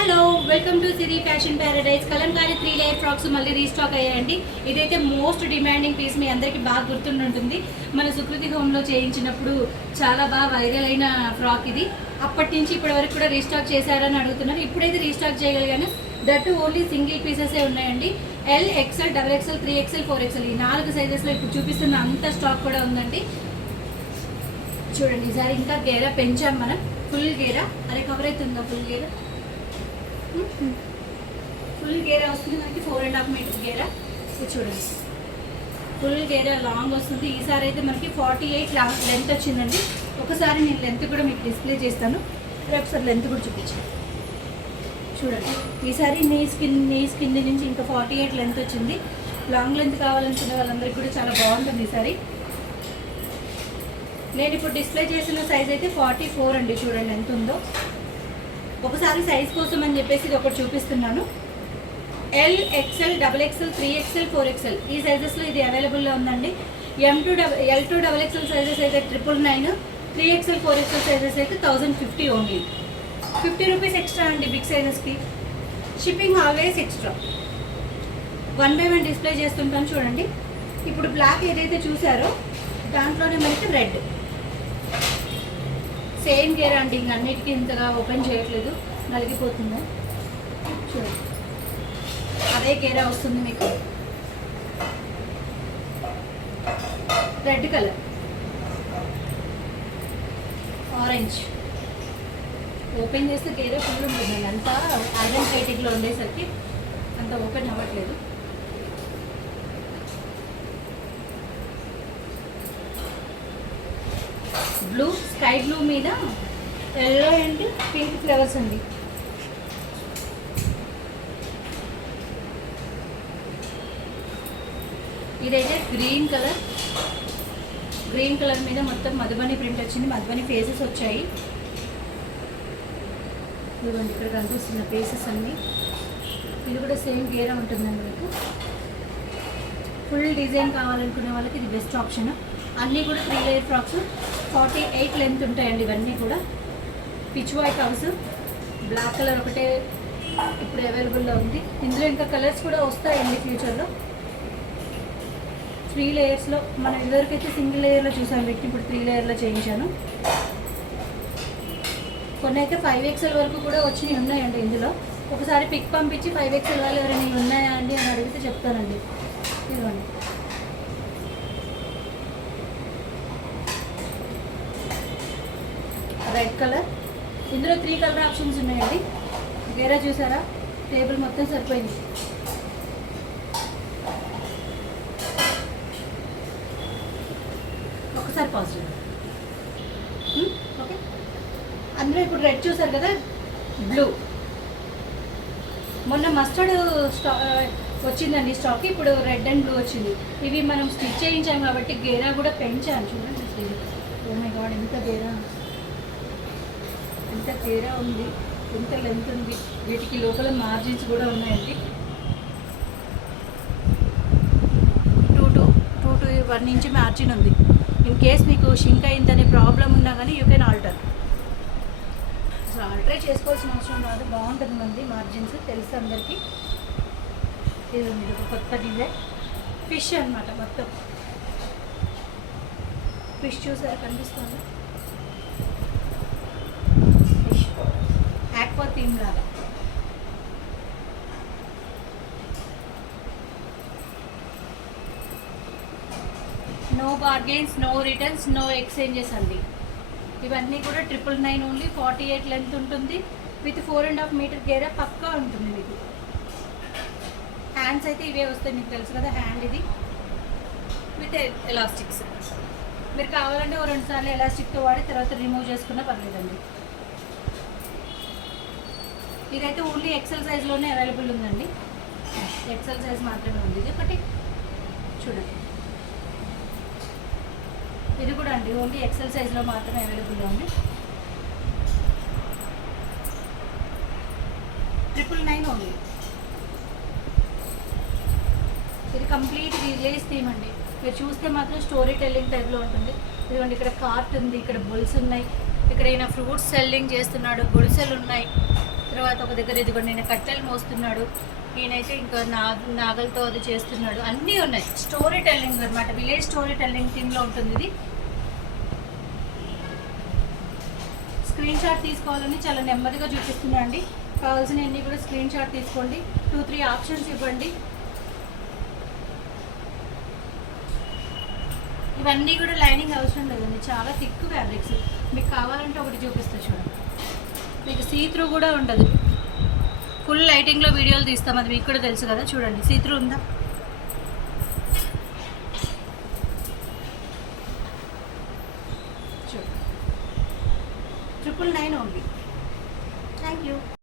Hello, welcome to Siri fashion Paradise. Kalamkari 3 layer frocks మళ్ళీ restock అయ్యాయండి. ఇదైతే మోస్ట్ డిమాండింగ్ పీస్, మీ అందరికీ బాగా గుర్తుంటుంది. మన సుకృతి హోమ్లో చేయించినప్పుడు చాలా బాగా వైరల్ అయిన ఫ్రాక్ ఇది. అప్పటి నుంచి ఇప్పటి వరకు కూడా రీస్టాక్ చేశారని అడుగుతున్నారు. ఇప్పుడైతే రీస్టాక్ చేయగలిగాను. దట్ ఓన్లీ సింగిల్ పీసెసే ఉన్నాయండి. L, XL, double XL, 3XL, 4XL ఈ 4 సైజెస్లో ఇప్పుడు చూపిస్తున్న అంత స్టాక్ కూడా ఉందండి. చూడండి, ఈసారి ఇంకా గేరా పెంచాం మనం. ఫుల్ గేరా, అరే కవర్ అవుతుందా? ఫుల్ గేరా వస్తుంది మనకి. 4.5 మీటర్ గేరా. ఇది చూడండి, ఫుల్ గేరా లాంగ్ వస్తుంది. ఈసారి అయితే మనకి 48 లాంగ్ లెంత్ వచ్చిందండి. ఒకసారి నేను లెంత్ కూడా మీకు డిస్ప్లే చేస్తాను. ఒకసారి లెంత్ కూడా చూపించాను. చూడండి, ఈసారి నీస్ కింద నుంచి ఇంకా 48 లెంత్ వచ్చింది. లాంగ్ లెంత్ కావాలనుకునే వాళ్ళందరికీ కూడా చాలా బాగుంటుంది ఈసారి. నేను ఇప్పుడు డిస్ప్లే చేసిన సైజ్ అయితే 44 అండి. చూడండి ఎంత ఉందో. ఒకసారి సైజ్ కోసం అని చెప్పేసి ఇది ఒకటి చూపిస్తున్నాను. L, XL, double XL, 3XL, 4XL ఈ సైజెస్లో ఇది అవైలబుల్లో ఉందండి. L2 డబుల్ ఎక్స్ఎల్ సైజెస్ అయితే 999, 3XL, 4XL సైజెస్ అయితే 1050 ఓన్లీ. 50 రూపీస్ ఎక్స్ట్రా అండి బిగ్ సైజెస్కి. Shipping always extra. 1 by 1 display చేస్తుంటాను. చూడండి, ఇప్పుడు బ్లాక్ ఏదైతే చూసారో దాంట్లోనే మనకి రెడ్ సేమ్ గేరా అండి. ఇంక అన్నిటికీ ఇంతగా ఓపెన్ చేయట్లేదు, నలిగిపోతుంది. చూడండి, అదే గేరా వస్తుంది మీకు. Red colour, orange. ఓపెన్ చేస్తే గేరా ఫుల్ ఉంటుందండి. అంతా ఐరన్ ప్లేటింగ్లో ఉండేసరికి అంత ఓపెన్ అవ్వట్లేదు. బ్లూ, స్కై బ్లూ మీద ఎల్లో అండ్ పింక్ ఫ్లవర్స్ అండి. ఇదైతే గ్రీన్ కలర్ మీద మొత్తం మధుబని ప్రింట్ వచ్చింది. మధుబని ఫేసెస్ వచ్చాయి. ఇదిగోండి, ఇక్కడ కనిపిస్తున్న ఫేసెస్ అన్నీ. ఇది కూడా సేమ్ గేరా ఉంటుందండి మీకు. ఫుల్ డిజైన్ కావాలనుకునే వాళ్ళకి ఇది బెస్ట్ ఆప్షన్. అన్నీ కూడా 3 లేయర్ ఫ్రాక్స్. 48 లెంత్ ఉంటాయండి ఇవన్నీ కూడా. Pitch white house, black colour ఒకటే ఇప్పుడు అవైలబుల్లో ఉంది. ఇందులో ఇంకా కలర్స్ కూడా వస్తాయండి ఫ్యూచర్లో. 3 లేయర్స్లో మనం ఇదివరకైతే సింగిల్ లేయర్లో చూసాను వీటిని, ఇప్పుడు 3 లేయర్లో చేయించాను. కొన్ని అయితే 5XL వరకు కూడా వచ్చినవి ఉన్నాయండి ఇందులో. ఒకసారి పిక్ పంపించి 5XL వాళ్ళు ఎవరైనా ఉన్నాయా అండి అని అడిగితే చెప్తానండి. ఇదిగోండి, రెడ్ కలర్. ఇందులో 3 కలర్ ఆప్షన్స్ ఉన్నాయండి. గేరా చూసారా, టేబుల్ మొత్తం సరిపోయింది. ఒకసారి పాజిటివ్. ఓకే, అందులో ఇప్పుడు రెడ్ చూసారు కదా, బ్లూ. మొన్న మస్టర్డ్ వచ్చిందండి స్టాక్, ఇప్పుడు రెడ్ అండ్ బ్లూ వచ్చింది. ఇవి మనం స్టిచ్ చేయించాం కాబట్టి గేరా కూడా పెంచాను. చూడండి, ఓ మై గాడ్, ఎంత గేరా ఉంది, ఎంత లెంత్ ఉంది. వీటికి లోపల మార్జిన్స్ కూడా ఉన్నాయండి. 2 to 1 ఇంచ్ మార్జిన్ ఉంది. ఇన్ కేస్ మీకు షింక్ అయిందనే ప్రాబ్లం ఉన్నా కానీ యూ కెన్ ఆల్టర్. అసలు ఆల్టరే చేసుకోవాల్సిన అవసరం కాదు, బాగుంటుంది మంది మార్జిన్స్, తెలుసు అందరికీ. ఇది ఉంది ఒక కొత్త డిజైన్, ఫిష్ అనమాట. మొత్తం ఫిష్ చూసారా, కనిపిస్తుంది. ఆక్వా థీమ్ లాగా. No bargains, no returns, no exchanges అండి. ఇవన్నీ కూడా 999 ఓన్లీ. 48 లెంత్ ఉంటుంది. విత్ 4.5 మీటర్ గేరా పక్కా ఉంటుంది మీకు. హ్యాండ్స్ అయితే ఇవే వస్తాయి, మీకు తెలుసు కదా. హ్యాండ్ ఇది విత్ ఎలాస్టిక్స్. మీరు కావాలంటే 2 సార్లు ఎలాస్టిక్తో వాడి తర్వాత రిమూవ్ చేసుకున్నా పర్లేదండి. ఇదైతే ఓన్లీ ఎక్సెల్ సైజ్లోనే అవైలబుల్ ఉందండి. ఎక్సెల్ సైజ్ మాత్రమే ఉంది. ఇది ఒకటి చూడండి, ఇది కూడా అండి ఓన్లీ ఎక్సెల్ సైజ్లో మాత్రమే అవైలబుల్లో ఉంది. 999 ఓన్లీ. ఇది కంప్లీట్ విలేజ్ థీమ్ అండి. మీరు చూస్తే మాత్రం స్టోరీ టెల్లింగ్ టైప్లో ఉంటుంది. ఇదిగోండి, ఇక్కడ కార్ట్ ఉంది, ఇక్కడ బుల్స్ ఉన్నాయి, ఇక్కడ ఈయన ఫ్రూట్స్ సెల్లింగ్ చేస్తున్నాడు, గుడిసెలు ఉన్నాయి. తర్వాత ఒక దగ్గర ఇదిగోండి నేను కట్టెలు మోస్తున్నాడు, ఈయనైతే ఇంకా నాగలతో అది చేస్తున్నాడు. అన్నీ ఉన్నాయి. స్టోరీ టెల్లింగ్ అనమాట, విలేజ్ స్టోరీ టెల్లింగ్ థీమ్లో ఉంటుంది ఇది. స్క్రీన్ షాట్ తీసుకోవాలని చాలా నెమ్మదిగా చూపిస్తున్నా అండి. కావాల్సినవన్నీ కూడా స్క్రీన్ షాట్ తీసుకోండి. 2-3 ఆప్షన్స్ ఇవ్వండి. ఇవన్నీ కూడా లైనింగ్ అవసరం లేదండి, చాలా థిక్ ఫ్యాబ్రిక్స్. మీకు కావాలంటే ఒకటి చూపిస్తా చూడండి. మీకు సీ త్రూ కూడా ఉండదు. ఫుల్ లైటింగ్లో వీడియోలు తీస్తాం, అది మీకు కూడా తెలుసు కదా. చూడండి సీ త్రూ ఉందా, చూడండి. 999 ఓన్లీ. Thank you.